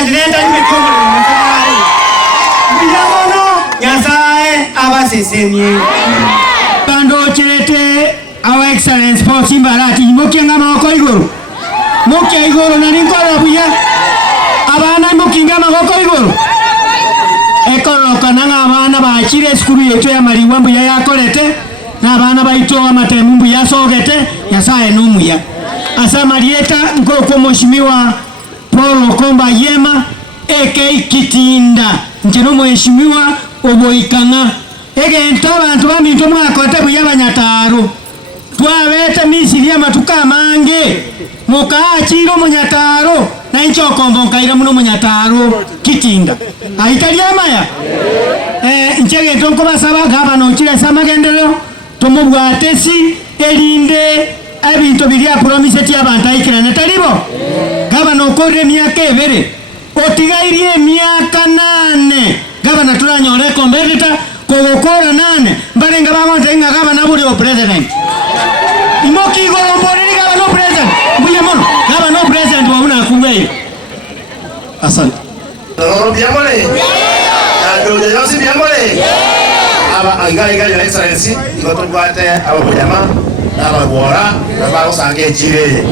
kanjirenda nimekongole mzai biyamono nyasaye abasesemye bando chirete our excellence Paul Simbarati mukinga mako iguru mukia iguru na ninkoro buya abana mukinga mako iguru ekoroka nanga abana bakire skuru yetu ya mariwambu ya yakorete na abana baitoa matemumbu ya sogete nyasaye numuya asa marieta ngoko mheshimiwa Paul Komba Yema eke Kitinda njino mheshimiwa oboikanga egenta abantu baminto mwakote buyabanyataro twabeta misiria matuka mange mukaachiro munyataro na inchokombo nkaira muno munyataro Kitinda aitalia maya nchege tonko basaba gavana chile samagendero tomubwatesi elinde ebintu biria promise ti abantu aikira netalibo gavana okore miaka ebere otigairie miaka 8 gavana tulanyore competitor kogokora 8 barenga bamonte nga gavana buri o president imoki golombore ni gavana president buya mono gavana president wa una kuwei asante Toro biamole ando de yosi biamole aba angai gai excellency ngotongwate aba bujama aba bora aba osange chire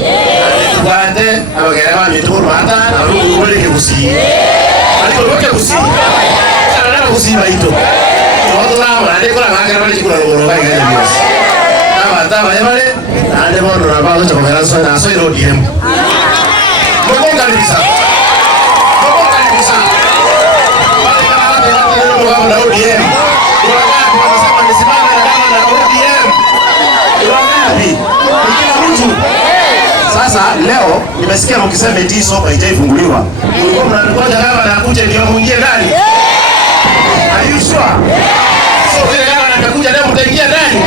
ngwate aba gerema mituru mata na ruku wale ke kusi aliko wake kusi sana na kusi baito watu na mwana ko la ngakera bali chikula ro gai gai bios aba taba yamale ande bono na ba cho ngara so na so iro diem mo ngaliza Sasa leo nimesikia mkisema eti soko haijafunguliwa. Ulikuwa mnangoja kama anakuja ndio muingie ndani. Are you sure? So vile kama anakuja leo mtaingia ndani.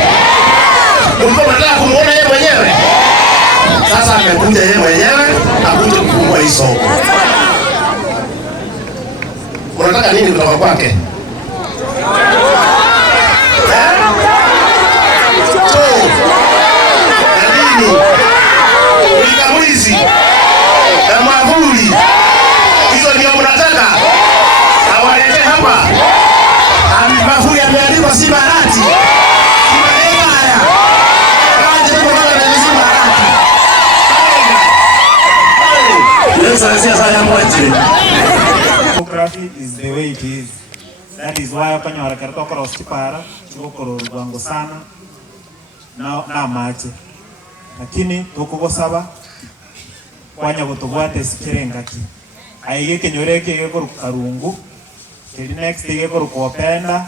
Ulikuwa mnataka kumuona yeye mwenyewe. Sasa amekuja yeye mwenyewe akuje kufungua hii soko. Unataka nini kutoka kwake? Mwizi na mwavuli hizo ndio mnataka awalete hapa. Mwavuli ameandikwa Simbarati Simbarati kaje kwa kama ni Simbarati. Sasa sana mwache. Demography is the way it is. That is why apanya warakarto kwa Kipara ngokoro rwango sana na mache lakini tukugosaba kwanya gutubwate sikirengaki aige kenyoreke geko karungu kiri next geko rukopenda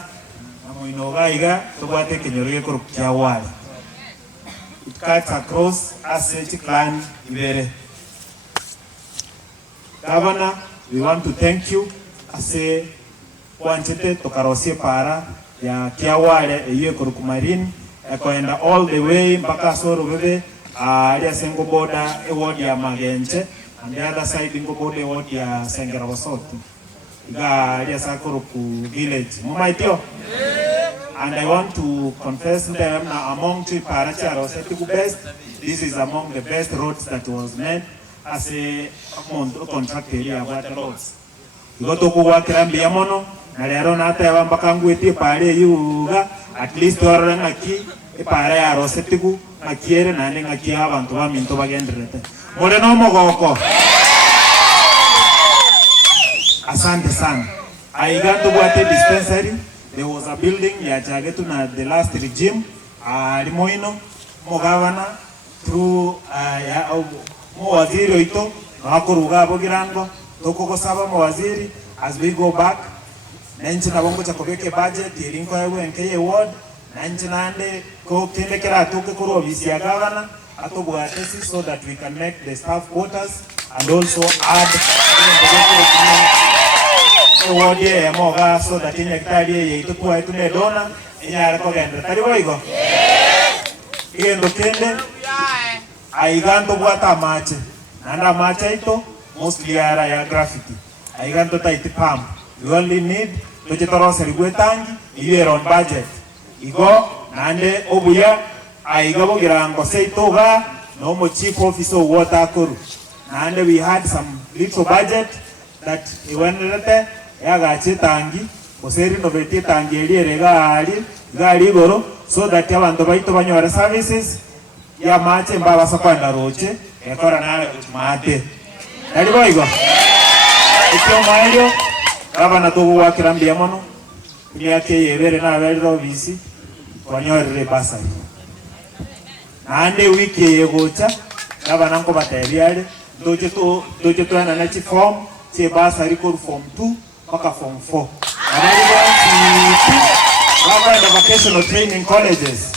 amoino gaiga tubwate kenyoreke geko kyawali it cuts across asset clan ibere. Governor, we want to thank you ase kwanchete tokarosie para ya kyawale eyo kurukumarin ekoenda all the way mpaka soro bebe alia sengo boda eward ya Magenche and the other side ingo boda eward ya Sengera Wasoti iga alia sakoro ku village mumaitio. And I want to confess them na among two paracha Rosetiku best, this is among the best roads that was made as a contract area water roads igoto kuwa kirambi ya mono na lero na ata mpaka ngweti pale yuga at least oranga ki ipara ya Rosetiku makiere na ngaki abantu baminto bagendrete mole no mogoko. Asante sana. I got to what a dispensary. There was a building ya Jagetu na the last regime limoino mo governor through ya mo waziri ito nakuruga bogirango tokogosaba mo waziri as we go back nanchi na bongo chakobeke budget irinko yewe nkeye ward nanchi nande ko kendekera toke kuru ofisi ya governor atobwatesi so that we can make the staff quarters and also add ward ye moga so that in hectare ye itakuwa itune dona inyara ko gendre taribo igo igendo kende aiganto bwata mache nanda mache ito mostly ara ya graffiti aiganto taiti pump you only need to jitorose rigwetangi you on budget igo nande obuya aigabo girango seitoga no mo chief officer water kuru nande we had some little budget that iwenerete yagache tangi oseri no beti tangi eliere gali igoro so that abantu baito banyore services ya mache mbaba sakwanda roche ekora nale mate ali boigo ikyo mayo abana tubu wakirambia mono yake yebere na bero bisi kwanyorere basari nande wiki yegocha abana ngo bateriale doje to na next form che basari ko form 2 mpaka form 4 Baba the vocational training colleges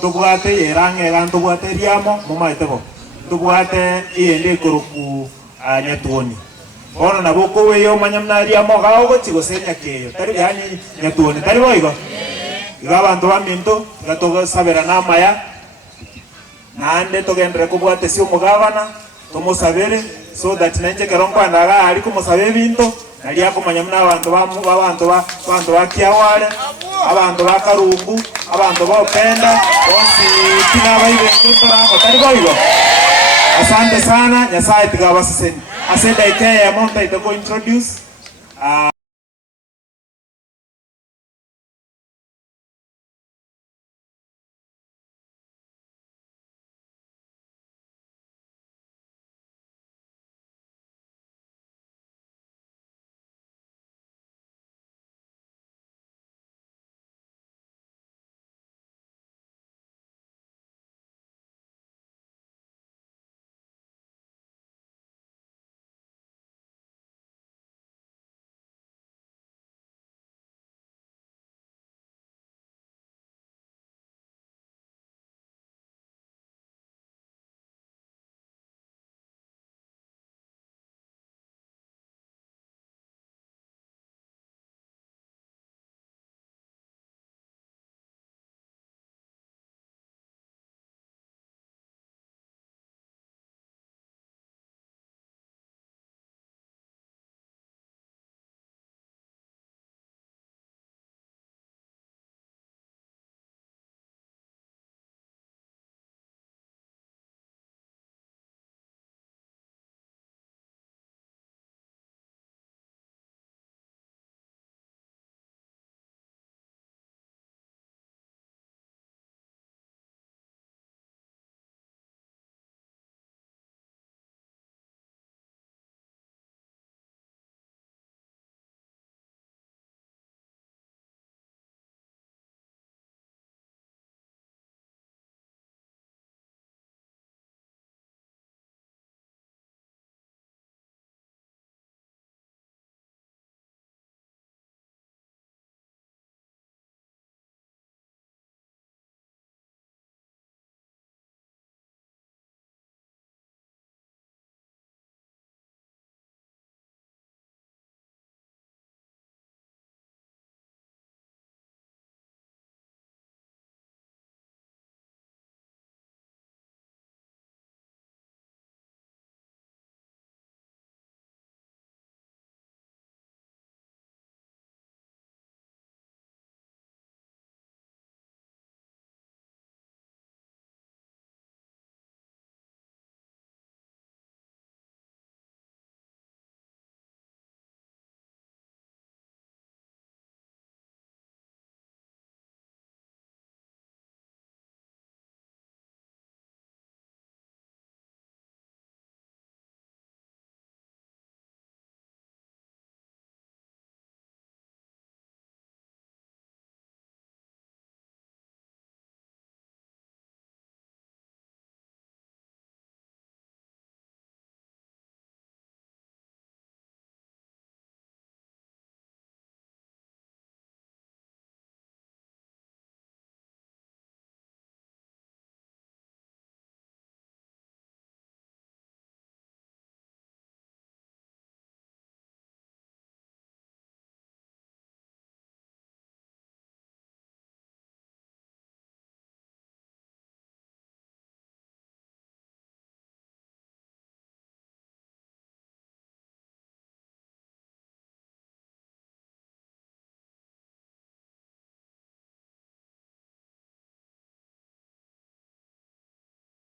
tubwate yerange tubwate riamo mumaitebo tubwate iende kuruku nyatuoni ona naboko weyo manyamna riamo gawo chigosenya keyo tari yani nyatuoni tari boigo igabantu baminto gatogo sabera namaya nande togendre kubwate sio mugabana tumusabere so that nanje keronko ndaga ali kumusabe binto nali akumanyamna abantu bakiawale abantu bakarungu abantu bopenda bonsi kina baibe ntorako tari boigo asante sana nyasaye tigabasiseni asenda ikaya monta itago introduce